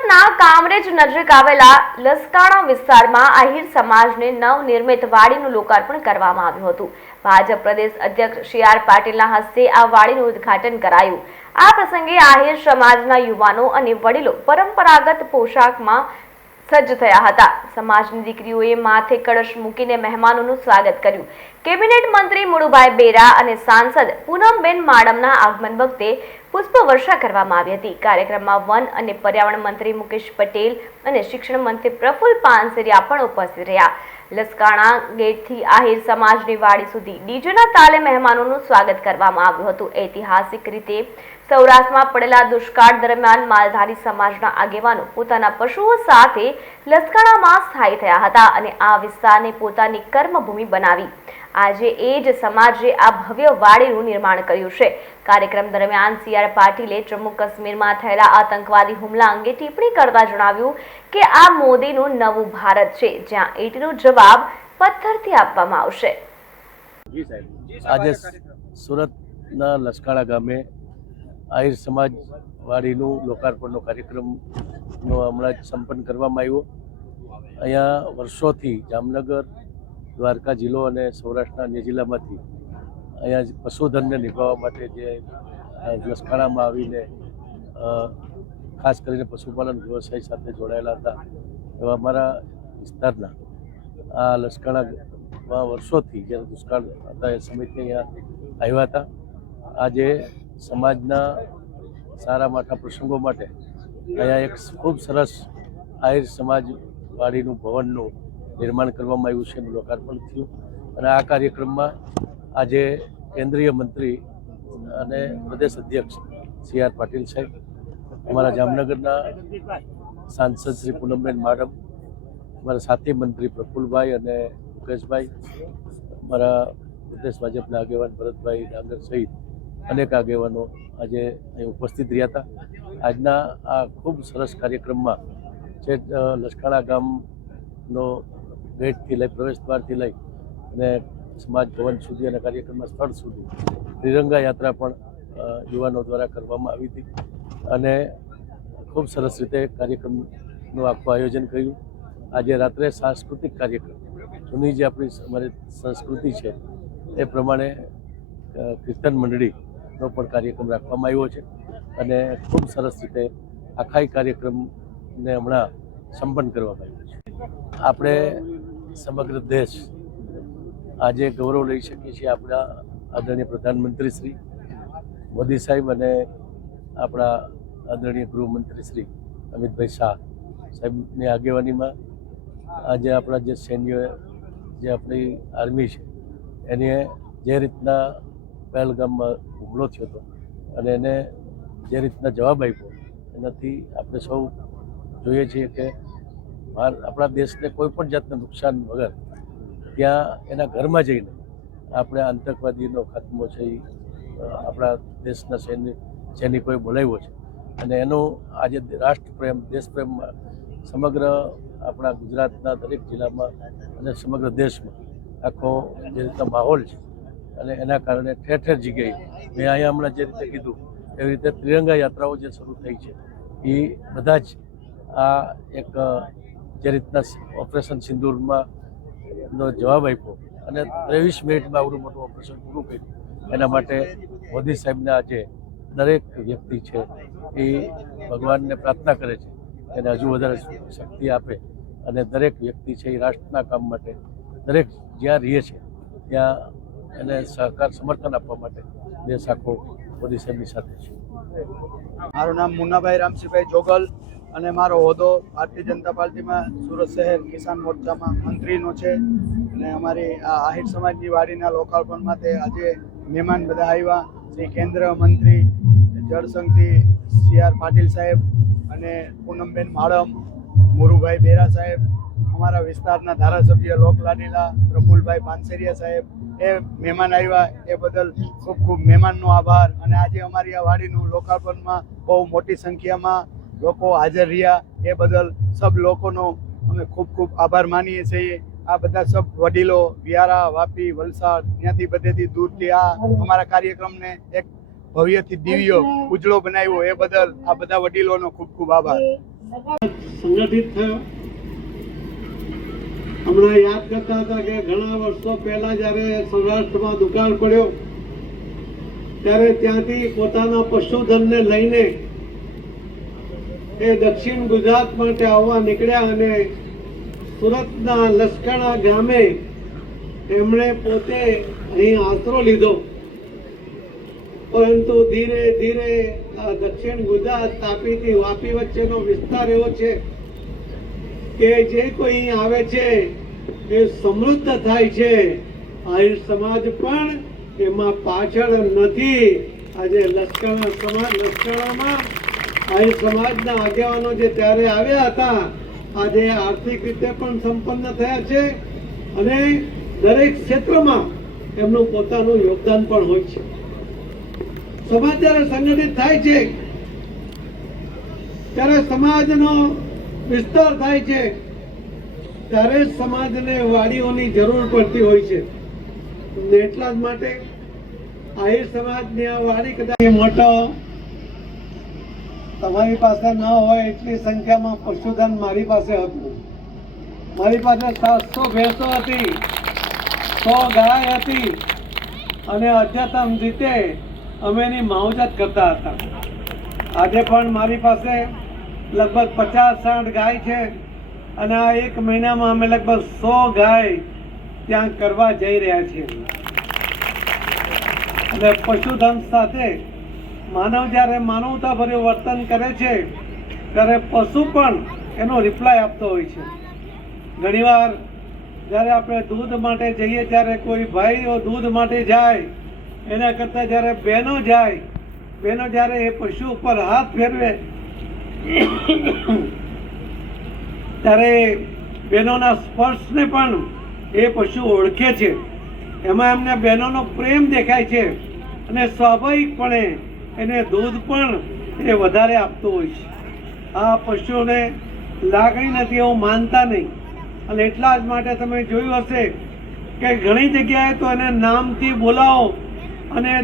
સુરતના કામરેજ નજીક આવેલા લસકાણા વિસ્તારમાં આહિર સમાજને નવનિર્મિત વાડીનું લોકાર્પણ કરવામાં આવ્યું હતું. ભાજપ પ્રદેશ અધ્યક્ષ સી આર પાટીલના હસ્તે આ વાડીનું ઉદ્ઘાટન કરાયું. આ પ્રસંગે આહિર સમાજના યુવાનો અને વડીલો પરંપરાગત પોશાકમાં સજ્જ થયા હતા. સમાજની દીકરીઓએ માથે કળશ મૂકીને મહેમાનોનું સ્વાગત કર્યું. કેબિનેટ મંત્રી મુળુભાઈ બેરા અને સાંસદ પૂનમબેન માડમના આગમન વખતે પુષ્પવર્ષા કરવામાં આવી હતી. કાર્યક્રમમાં વન અને પર્યાવરણ મંત્રી મુકેશ પટેલ અને શિક્ષણ મંત્રી પ્રફુલ્લ પાનસેરિયા પણ ઉપસ્થિત રહ્યા. લસકાણા ગેટથી આહિર સમાજની વાડી સુધી ડીજેના તાલે મહેમાનોનું સ્વાગત કરવામાં આવ્યું હતું. ઐતિહાસિક રીતે સૌરાષ્ટ્રમાં પડેલા દુષ્કાળ દરમિયાન માલધારી સમાજના આગેવાનો પોતાના પશુઓ સાથે લસકાણામાં સ્થાયી થયા હતા અને આ વિસ્તારને પોતાની કર્મભૂમિ બનાવી આજે એ જ સમાજે આ ભવ્ય વાડીનું નિર્માણ કર્યું છે. કાર્યક્રમ દરમિયાન સી આર પાટીલે જમ્મુ કાશ્મીરમાં થયેલા આતંકવાદી હુમલા અંગે ટિપ્પણી કરતા જણાવ્યું કે આ મોદીનું નવું ભારત છે જ્યાં ઈંટનો જવાબ પથ્થરથી આપવામાં આવશે. આજે સુરતના લસકાણા ગામે આહિર સમાજ વાડીનું લોકાર્પણનો કાર્યક્રમનો હમણાં જ સંપન્ન કરવામાં આવ્યો. અહીંયા વર્ષોથી જામનગર દ્વારકા જિલ્લો અને સૌરાષ્ટ્રના અન્ય જિલ્લામાંથી અહીંયા પશુધનને નિભાવવા માટે જે લસકાણામાં આવીને ખાસ કરીને પશુપાલન વ્યવસાય સાથે જોડાયેલા હતા એવા અમારા વિસ્તારના. આ લસકાણામાં વર્ષોથી જ્યારે દુષ્કાળ હતા એ સમયથી અહીંયા આવ્યા હતા. આજે સમાજના સારા માટા પ્રસંગો માટે અહીંયા એક ખૂબ સરસ આહિર સમાજવાડીનું ભવનનું નિર્માણ કરવામાં આવ્યું છે એનું લોકાર્પણ થયું. અને આ કાર્યક્રમમાં આજે કેન્દ્રીય મંત્રી અને પ્રદેશ અધ્યક્ષ સી આર પાટીલ સાહેબ, અમારા જામનગરના સાંસદ શ્રી પૂનમબેન માડમ, અમારા સાથી મંત્રી પ્રફુલભાઈ અને મુકેશભાઈ, અમારા પ્રદેશ ભાજપના આગેવાન ભરતભાઈ ડાંગર સહિત અનેક આગેવાનો આજે અહીં ઉપસ્થિત રહ્યા હતા. આજના આ ખૂબ સરસ કાર્યક્રમમાં છે લસકાણા ગામનો ગેટથી લઈ, પ્રવેશ દ્વારથી લઈ અને સમાજ ભવન સુધી અને કાર્યક્રમના સ્થળ સુધી ત્રિરંગા યાત્રા પણ યુવાનો દ્વારા કરવામાં આવી હતી. અને ખૂબ સરસ રીતે કાર્યક્રમનું આખું આયોજન કર્યું. આજે રાત્રે સાંસ્કૃતિક કાર્યક્રમ, જૂની જે આપણી અમારી સંસ્કૃતિ છે, એ પ્રમાણે કીર્તન મંડળીનો પણ કાર્યક્રમ રાખવામાં આવ્યો છે. અને ખૂબ સરસ રીતે આખાઈ કાર્યક્રમને હમણાં સંપન્ન કરવામાં આવ્યો છે. આપણે સમગ્ર દેશ આજે ગૌરવ લઈ શકીએ છીએ આપણા આદરણીય પ્રધાનમંત્રી શ્રી મોદી સાહેબ અને આપણા આદરણીય ગૃહમંત્રી શ્રી અમિતભાઈ શાહ સાહેબની આગેવાનીમાં આજે આપણા જે સૈન્ય, જે આપણી આર્મી છે, એને જે રીતના પહેલગામમાં હુમલો થયો હતો અને એને જે રીતના જવાબ આપ્યો, એનાથી આપણે સૌ જોઈએ છીએ કે આપણા દેશને કોઈ પણ જાતનું નુકસાન વગર ત્યાં એના ઘરમાં જઈને આપણે આતંકવાદીનો ખાત્મો છે એ આપણા દેશના સૈનિક સૈનિકોએ બોલાવ્યો છે. અને એનો આજે રાષ્ટ્રપ્રેમ, દેશપ્રેમમાં સમગ્ર આપણા ગુજરાતના દરેક જિલ્લામાં અને સમગ્ર દેશમાં આખો જે રીતનો માહોલ છે અને એના કારણે ઠેર ઠેર જગ્યાએ મેં અહીંયા હમણાં જે રીતે કીધું, એવી રીતે ત્રિરંગા યાત્રાઓ જે શરૂ થઈ છે એ બધા જ આ એક જે રીતના ઓપરેશન સિંદૂરમાં નો જવાબ આપ્યો અને ત્રેવીસ મિનિટમાં આવડું મોટું ઓપરેશન પૂરું કર્યું. એના માટે મોદી સાહેબના આજે દરેક વ્યક્તિ છે એ ભગવાનને પ્રાર્થના કરે છે એને હજુ વધારે શક્તિ આપે અને દરેક વ્યક્તિ છે એ રાષ્ટ્રના કામ માટે દરેક જ્યાં રહે છે ત્યાં એને સહકાર સમર્થન આપવા માટે દેશ આખો મોદી સાહેબની સાથે છે. મારું નામ મુન્નાભાઈ રામસિંહભાઈ જોગલ. અને મારો હોદ્દો ભારતીય જનતા પાર્ટીમાં સુરત શહેર કિસાન મોરચામાં મંત્રીનો છે. અને અમારી આ આહિર સમાજની વાડીના લોકાર્પણ માટે આજે મહેમાન બધા આવ્યા. શ્રી કેન્દ્ર મંત્રી જળસંઘથી સી આર પાટીલ સાહેબ અને પૂનમબેન માળમ, મોરુભાઈ બેરા સાહેબ, અમારા વિસ્તારના ધારાસભ્ય લોક લાડીલા પ્રફુલભાઈ પાનસેરિયા સાહેબ, એ મહેમાન આવ્યા. એ બદલ ખૂબ ખૂબ મહેમાનનો આભાર. અને આજે અમારી આ વાડીનું લોકાર્પણમાં બહુ મોટી સંખ્યામાં લોકો હાજર રહ્યા. એ બદલ સબ લોકોનો અમે ખૂબ ખૂબ આભાર માનીએ છીએ. આ બધા સબ વડીલો, વ્યારા, વાપી, વલસાડ, ત્યાંથી બધેથી દૂરથી આ અમારા કાર્યક્રમને એક ભવ્યથી દિવ્ય ઉજળો બનાવ્યો. એ બદલ આ બધા વડીલોનો ખૂબ ખૂબ આભાર. સંગઠિત થયો. હમણાં યાદ કરતા હતા કે ઘણા વર્ષો પહેલા જ્યારે સૌરાષ્ટ્રમાં દુકાળ પડ્યો, ત્યારે ત્યાંથી પોતાના પશુધનને લઈને એ દક્ષિણ ગુજરાત માટે આવવા નીકળ્યા અને સુરતના લશ્કરા ગામે એમણે પોતે અહીં આશરો લીધો. પરંતુ ધીરે ધીરે દક્ષિણ ગુજરાત તાપીથી વાપી વચ્ચેનો વિસ્તાર એવો છે કે જે કોઈ અહીં આવે છે એ સમૃદ્ધ થાય છે. આહિર સમાજ પણ એમાં પાછળ નથી. આજે લશ્કરના સમાજ લશ્કરામાં આહિર સમાજના આગેવાનો જે ત્યારે આવ્યા હતા, આજે આર્થિક રીતે પણ સંપન્ન થયા છે અને દરેક ક્ષેત્રમાં એમનું પોતાનું યોગદાન પણ હોય છે. સમાજ જ્યારે સંગઠિત થાય છે, ત્યારે સમાજનો વિસ્તાર થાય છે, ત્યારે સમાજને વાડીઓની જરૂર પડતી હોય છે. એટલા જ માટે આહિર સમાજની આ વાડી કદાચ મોટો તમારી પાસે ન હોય એટલી સંખ્યામાં પશુધન મારી પાસે હતું. મારી પાસે સાતસો ભેંસો હતી, સો ગાય હતી અને અદ્યતન રીતે અમે એની માવજત કરતા હતા. આજે પણ મારી પાસે લગભગ પચાસ સાઠ ગાય છે અને આ એક મહિનામાં અમે લગભગ સો ગાય ત્યાં કરવા જઈ રહ્યા છીએ. અને પશુધન સાથે માનવ જ્યારે માનવતાભર્યું વર્તન કરે છે, ત્યારે પશુ પણ એનો રિપ્લાય આપતો હોય છે. ઘણીવાર જ્યારે આપણે દૂધ માટે જઈએ, ત્યારે કોઈ ભાઈઓ દૂધ માટે જાય, એના કરતાં જ્યારે બહેનો જાય, બહેનો જ્યારે એ પશુ ઉપર હાથ ફેરવે, ત્યારે બહેનોના સ્પર્શને પણ એ પશુ ઓળખે છે. એમાં એમને બહેનોનો પ્રેમ દેખાય છે અને સ્વાભાવિકપણે એને દૂધ પણ એ વધારે આપતું હોય છે. આ પશુઓને લાગણી નથી, એવું માનતા નહીં. અને એટલા જ માટે તમે જોયું હશે કે ઘણી જગ્યાએ તો એને નામથી બોલાવો અને